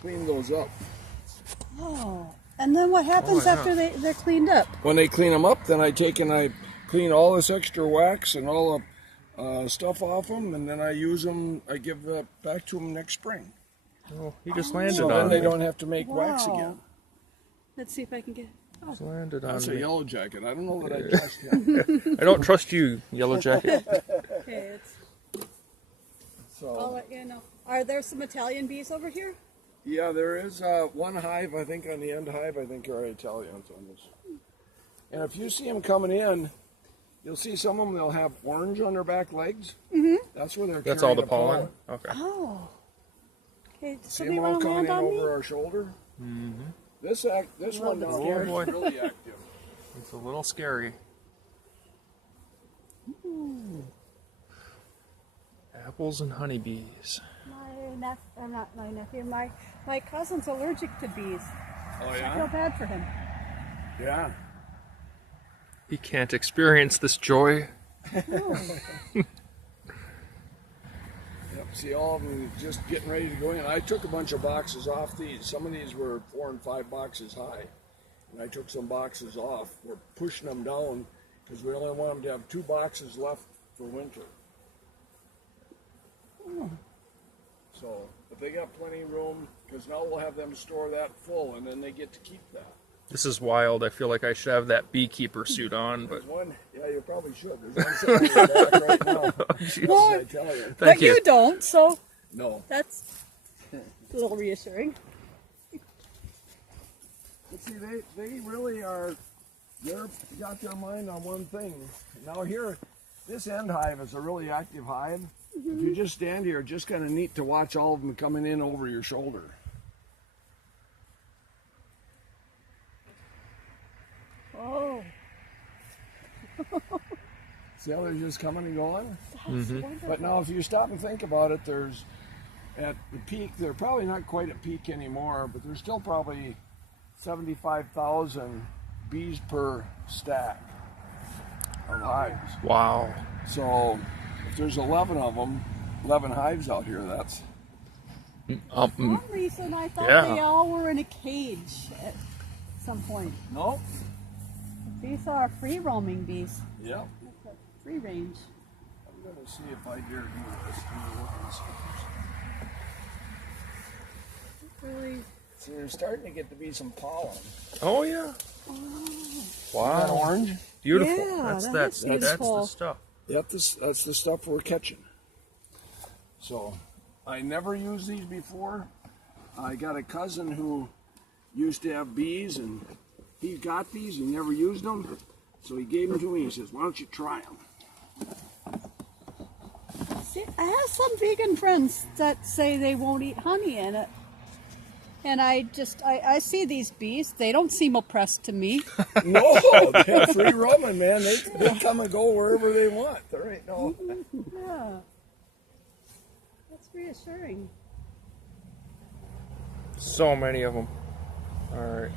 Clean those up. Oh, and then what happens after they're cleaned up? When they clean them up, then I take and I clean all this extra wax and all the stuff off them, and then I use them. I give that back to them next spring. Oh, he just landed So on then they me. don't have to make wax again. Let's see if I can get. Oh. Just landed on That's a me. yellow jacket. I don't know that I trust him. I don't trust you, Yellow Jacket. Okay, it's. I'll So let you know. Are there some Italian bees over here? yeah, there is one hive. I think on the end hive. I think are Italians on this. And if you see them coming in, you'll see some of them. They'll have orange on their back legs. Mm-hmm. That's where they're. That's all carrying the pollen? Okay. Oh. Okay, See somebody them all want to coming land in on me? over our shoulder. Mm-hmm. This one down here is really active. It's a little scary. Ooh. Apples and honeybees. Not my nephew. My cousin's allergic to bees. Oh I feel yeah. bad for him. Yeah. He can't experience this joy. Yep, see all of them just getting ready to go in. I took a bunch of boxes off these. Some of these were 4 and 5 boxes high. And I took some boxes off. We're pushing them down because we only want them to have 2 boxes left for winter. So, but they got plenty of room because now we'll have them store that full and then they get to keep that. This is wild. I feel like I should have that beekeeper suit on, but There's one, yeah, you probably should. There's one sitting in the back right now. Well, I tell you. thank but you. you don't, so No. that's a little reassuring. But see, they really are, they're got their mind on one thing. Now here, this end hive is a really active hive. If you just stand here, just kind of neat to watch all of them coming in over your shoulder. Oh, See how they're just coming and going? that's wonderful. But now if you stop and think about it, there's, at the peak, they're probably not quite at peak anymore, but there's still probably 75,000 bees per stack of hives. Wow. So if there's 11 of them, 11 hives out here, that's... For some reason, I thought Yeah. they all were in a cage at some point. No? These are free roaming bees. Yep. Free range. I'm going to see if I dare do this. Really. See, there's starting to get to be some pollen. Oh yeah. Oh. Is that Wow. orange? Beautiful. Yeah, that's that that's is that's beautiful. the stuff. Yep, that's the stuff we're catching. So, I never used these before. I got a cousin who used to have bees, and he got these. He never used them, so he gave them to me. He says, "Why don't you try them?" See, I have some vegan friends that say they won't eat honey in it. And I see these bees. They don't seem oppressed to me. No, they're free roaming, man. They come and go wherever they want. There ain't no. Yeah. That's reassuring. So many of them. All right.